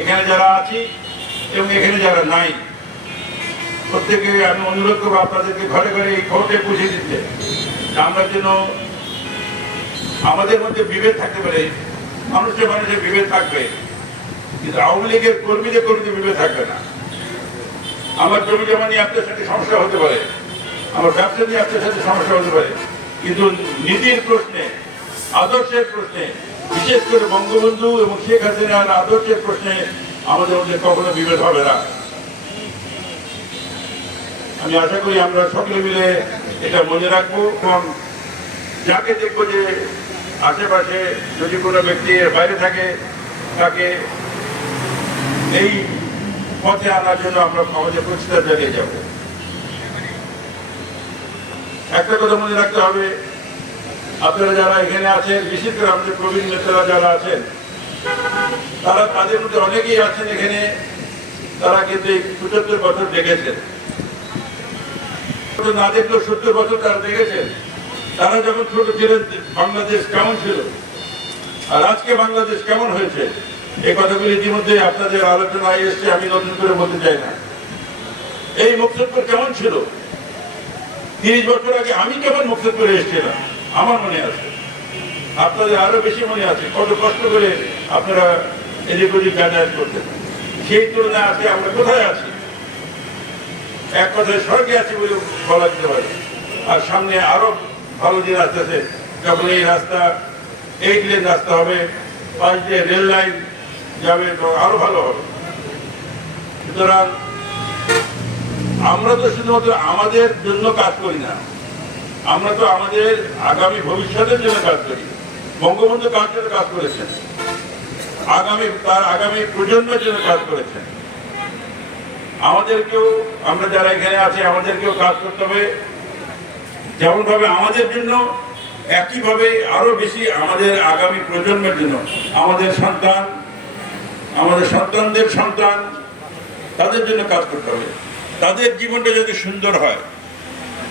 এখানে যারা আছি এবং এখানে যারা নাই, প্রত্যেকে আমি অনুরোধ করব আপনাদেরকে ঘরে ঘরে এই খবরটা পৌঁছে দিতে। আমরা যেন আমাদের মধ্যে বিভেদ থাকতে পারে, মানুষের মানুষের বিভেদ থাকবে, কিন্তু আওয়ামী লীগের কর্মীদের কর্মীদের বিভেদ থাকবে না। আমার জমি জমা নিয়ে আপনার সাথে সমস্যা হতে পারে, আমার ব্যবসা নিয়ে আপনার সাথে সমস্যা হতে পারে, কিন্তু নীতির প্রশ্নে, আদর্শের প্রশ্নে বিশেষ করে বঙ্গবন্ধু এবং শেখ হাসিনার আদর্শের প্রশ্নে আমাদের মধ্যে কখনো বিভেদ হবে না। আমি আশা করি আমরা সকলে মিলে এটা মনে রাখব এবং যাকে দেখব যে আশেপাশে যদি কোনো ব্যক্তি এর বাইরে থাকে, তাকে এই পথে আনার জন্য আমরা আমাদের প্রচেষ্টা চালিয়ে যাব। একটা কথা মনে রাখতে হবে আপনারা যারা এখানে আছেন, বিশেষ করে আমাদের প্রবীণ নেতারা যারা আছেন, তারা তাদের মধ্যে অনেকেই আছেন এখানে। তারা কিন্তু এই পঁচাত্তর বছর দেখেছেন। না দেখলেও সত্তর বছর তারা দেখেছেন। তারা যখন ছোট ছিলেন, বাংলাদেশ কেমন ছিল? আর আজকে বাংলাদেশ কেমন হয়েছে? এই কথাগুলি ইতিমধ্যে আপনাদের আলোচনায় এসছে, আমি নতুন করে বলতে চাই না। এই মুক্তপুর কেমন ছিল? তিরিশ বছর আগে আমি কেমন মুক্তপুরে এসেছিলাম? আমার মনে আছে। আপনাদের আরও বেশি মনে আছে, কত কষ্ট করে আপনারা এদিক ওদিক যাতায়াত করতেন। সেই তুলনায় আজকে আমরা কোথায় আছি? এক কথায় স্বর্গে আছি বলে বলা যেতে পারে। আর সামনে আরও ভালো দিন আসতেছে, যখন এই রাস্তা এইট লেন রাস্তা হবে পাঁচ দিয়ে রেল লাইন যাবে আরও ভালো হবে। সুতরাং আমরা তো শুধুমাত্র আমাদের জন্য কাজ করি না আমরা তো আমাদের আগামী ভবিষ্যতের জন্য কাজ করি। বঙ্গবন্ধু কার জন্য কাজ করেছেন? আগামী, তার আগামী প্রজন্মের জন্য কাজ করেছেন। আমাদেরকেও, আমরা যারা এখানে আছি, আমাদেরকেও কাজ করতে হবে। যেমন ভাবে আমাদের জন্য, একইভাবে আরও বেশি আমাদের আগামী প্রজন্মের জন্য। আমাদের সন্তান, আমাদের সন্তানদের সন্তান, তাদের জন্য কাজ করতে হবে। তাদের জীবনটা যদি সুন্দর হয়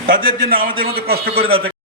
তাদের জন্য আমাদের মতো কষ্ট করে তাদের